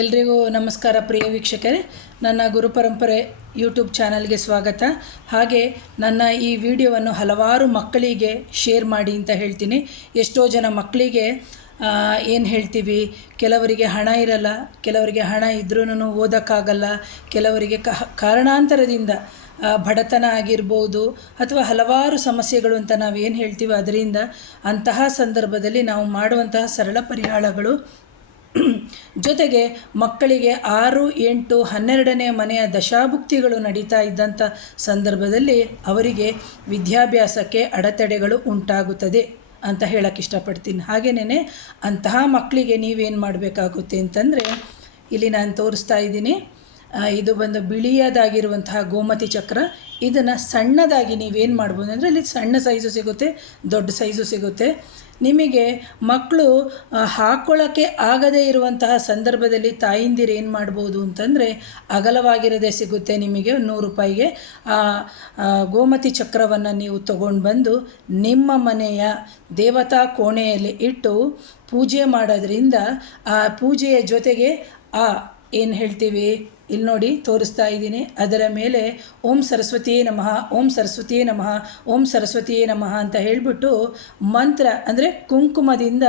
ಎಲ್ರಿಗೂ ನಮಸ್ಕಾರ ಪ್ರಿಯ ವೀಕ್ಷಕರೇ. ನನ್ನ ಗುರುಪರಂಪರೆ ಯೂಟ್ಯೂಬ್ ಚಾನಲ್ಗೆ ಸ್ವಾಗತ. ಹಾಗೆ ನನ್ನ ಈ ವಿಡಿಯೋವನ್ನು ಹಲವಾರು ಮಕ್ಕಳಿಗೆ ಶೇರ್ ಮಾಡಿ ಅಂತ ಹೇಳ್ತೀನಿ. ಎಷ್ಟೋ ಜನ ಮಕ್ಕಳಿಗೆ ಏನು ಹೇಳ್ತೀವಿ? ಕೆಲವರಿಗೆ ಹಣ ಇರಲ್ಲ, ಕೆಲವರಿಗೆ ಹಣ ಇದ್ರೂ ಓದೋಕ್ಕಾಗಲ್ಲ, ಕೆಲವರಿಗೆ ಕಹ, ಕಾರಣಾಂತರದಿಂದ ಬಡತನ ಆಗಿರ್ಬೋದು ಅಥವಾ ಹಲವಾರು ಸಮಸ್ಯೆಗಳು ಅಂತ ನಾವು ಏನು ಹೇಳ್ತೀವಿ ಅದರಿಂದ ಅಂತಹ ಸಂದರ್ಭದಲ್ಲಿ ನಾವು ಮಾಡುವಂತಹ ಸರಳ ಪರಿಹಾರಗಳು ಜೊತೆಗೆ ಮಕ್ಕಳಿಗೆ ಆರು ಎಂಟು ಹನ್ನೆರಡನೇ ಮನೆಯ ದಶಾಭುಕ್ತಿಗಳು ನಡೀತಾ ಇದ್ದಂಥ ಸಂದರ್ಭದಲ್ಲಿ ಅವರಿಗೆ ವಿದ್ಯಾಭ್ಯಾಸಕ್ಕೆ ಅಡೆತಡೆಗಳು ಉಂಟಾಗುತ್ತದೆ ಅಂತ ಹೇಳಕ್ಕೆ ಇಷ್ಟಪಡ್ತೀನಿ. ಹಾಗೆಯೇ ಅಂತಹ ಮಕ್ಕಳಿಗೆ ನೀವೇನು ಮಾಡಬೇಕಾಗುತ್ತೆ ಅಂತಂದರೆ, ಇಲ್ಲಿ ನಾನು ತೋರಿಸ್ತಾ ಇದ್ದೀನಿ. ಇದು ಬಂದು ಬಿಳಿಯದಾಗಿರುವಂತಹ ಗೋಮತಿ ಚಕ್ರ. ಇದನ್ನು ಸಣ್ಣದಾಗಿ ನೀವೇನು ಮಾಡ್ಬೋದು ಅಂದರೆ ಇಲ್ಲಿ ಸಣ್ಣ ಸೈಜು ಸಿಗುತ್ತೆ ದೊಡ್ಡ ಸೈಜು ಸಿಗುತ್ತೆ. ನಿಮಗೆ ಮಕ್ಕಳು ಹಾಕ್ಕೊಳ್ಳೋಕ್ಕೆ ಆಗದೇ ಇರುವಂತಹ ಸಂದರ್ಭದಲ್ಲಿ ತಾಯಿಂದಿರು ಏನು ಮಾಡ್ಬೋದು ಅಂತಂದರೆ ಅಗಲವಾಗಿರದೇ ಸಿಗುತ್ತೆ ನಿಮಗೆ ನೂರು ರೂಪಾಯಿಗೆ. ಆ ಆ, ಗೋಮತಿ ಚಕ್ರವನ್ನು ನೀವು ತಗೊಂಡು ಬಂದು ನಿಮ್ಮ ಮನೆಯ ದೇವತಾ ಕೋಣೆಯಲ್ಲಿ ಇಟ್ಟು ಪೂಜೆ ಮಾಡೋದ್ರಿಂದ ಆ ಪೂಜೆಯ ಜೊತೆಗೆ ಆ ಏನು ಹೇಳ್ತೀವಿ? ಇಲ್ಲಿ ನೋಡಿ, ತೋರಿಸ್ತಾ ಇದ್ದೀನಿ. ಅದರ ಮೇಲೆ ಓಂ ಸರಸ್ವತಿಯೇ ನಮಃ, ಓಂ ಸರಸ್ವತಿಯೇ ನಮಃ, ಓಂ ಸರಸ್ವತಿಯೇ ನಮಃ ಅಂತ ಹೇಳಿಬಿಟ್ಟು ಮಂತ್ರ ಅಂದರೆ ಕುಂಕುಮದಿಂದ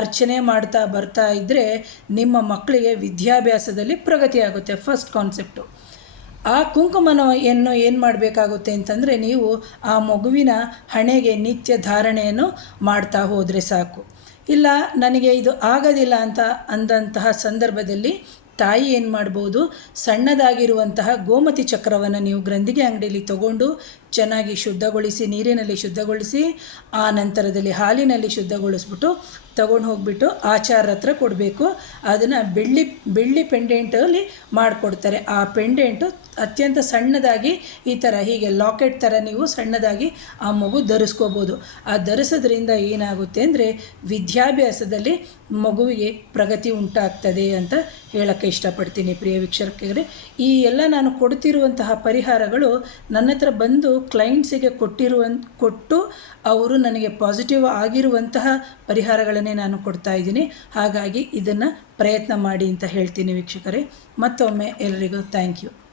ಅರ್ಚನೆ ಮಾಡ್ತಾ ಬರ್ತಾ ಇದ್ದರೆ ನಿಮ್ಮ ಮಕ್ಕಳಿಗೆ ವಿದ್ಯಾಭ್ಯಾಸದಲ್ಲಿ ಪ್ರಗತಿ ಆಗುತ್ತೆ. ಫಸ್ಟ್ ಕಾನ್ಸೆಪ್ಟು ಆ ಕುಂಕುಮನ ಏನು ಏನು ಮಾಡಬೇಕಾಗುತ್ತೆ ಅಂತಂದರೆ ನೀವು ಆ ಮಗುವಿನ ಹಣೆಗೆ ನಿತ್ಯ ಧಾರಣೆಯನ್ನು ಮಾಡ್ತಾ ಹೋದರೆ ಸಾಕು. ಇಲ್ಲ, ನನಗೆ ಇದು ಆಗೋದಿಲ್ಲ ಅಂತ ಅಂದಂತಹ ಸಂದರ್ಭದಲ್ಲಿ ತಾಯಿ ಏನು ಮಾಡ್ಬೋದು? ಸಣ್ಣದಾಗಿರುವಂತಹ ಗೋಮತಿ ಚಕ್ರವನ್ನು ನೀವು ಗ್ರಂಥಿಗೆ ಅಂಗಡಿಯಲ್ಲಿ ತಗೊಂಡು ಚೆನ್ನಾಗಿ ಶುದ್ಧಗೊಳಿಸಿ, ನೀರಿನಲ್ಲಿ ಶುದ್ಧಗೊಳಿಸಿ, ಆ ನಂತರದಲ್ಲಿ ಹಾಲಿನಲ್ಲಿ ಶುದ್ಧಗೊಳಿಸ್ಬಿಟ್ಟು ತೊಗೊಂಡು ಹೋಗ್ಬಿಟ್ಟು ಆಚಾರ ಹತ್ರ ಕೊಡಬೇಕು. ಅದನ್ನು ಬೆಳ್ಳಿ ಬೆಳ್ಳಿ ಪೆಂಡೆಂಟಲ್ಲಿ ಮಾಡಿಕೊಡ್ತಾರೆ. ಆ ಪೆಂಡೆಂಟು ಅತ್ಯಂತ ಸಣ್ಣದಾಗಿ ಈ ಥರ ಹೀಗೆ ಲಾಕೆಟ್ ಥರ ನೀವು ಸಣ್ಣದಾಗಿ ಆ ಮಗು ಧರಿಸ್ಕೋಬೋದು. ಆ ಧರಿಸೋದ್ರಿಂದ ಏನಾಗುತ್ತೆ ಅಂದರೆ ವಿದ್ಯಾಭ್ಯಾಸದಲ್ಲಿ ಮಗುವಿಗೆ ಪ್ರಗತಿ ಉಂಟಾಗ್ತದೆ ಅಂತ ಹೇಳೋಕ್ಕೆ ಇಷ್ಟಪಡ್ತೀನಿ. ಪ್ರಿಯ ವೀಕ್ಷಕರೇ, ಈ ಎಲ್ಲ ನಾನು ಕೊಡ್ತಿರುವಂತಹ ಪರಿಹಾರಗಳು ನನ್ನ ಹತ್ರ ಬಂದು ಕ್ಲೈಂಟ್ಸಿಗೆ ಕೊಟ್ಟಿರುವ ಕೊಟ್ಟು ಅವರು ನನಗೆ ಪಾಸಿಟಿವ್ ಆಗಿರುವಂತಹ ಪರಿಹಾರಗಳನ್ನೇ ನಾನು ಕೊಡ್ತಾ ಇದ್ದೀನಿ. ಹಾಗಾಗಿ ಇದನ್ನು ಪ್ರಯತ್ನ ಮಾಡಿ ಅಂತ ಹೇಳ್ತೀನಿ ವೀಕ್ಷಕರೇ. ಮತ್ತೊಮ್ಮೆ ಎಲ್ಲರಿಗೂ ಥ್ಯಾಂಕ್ ಯು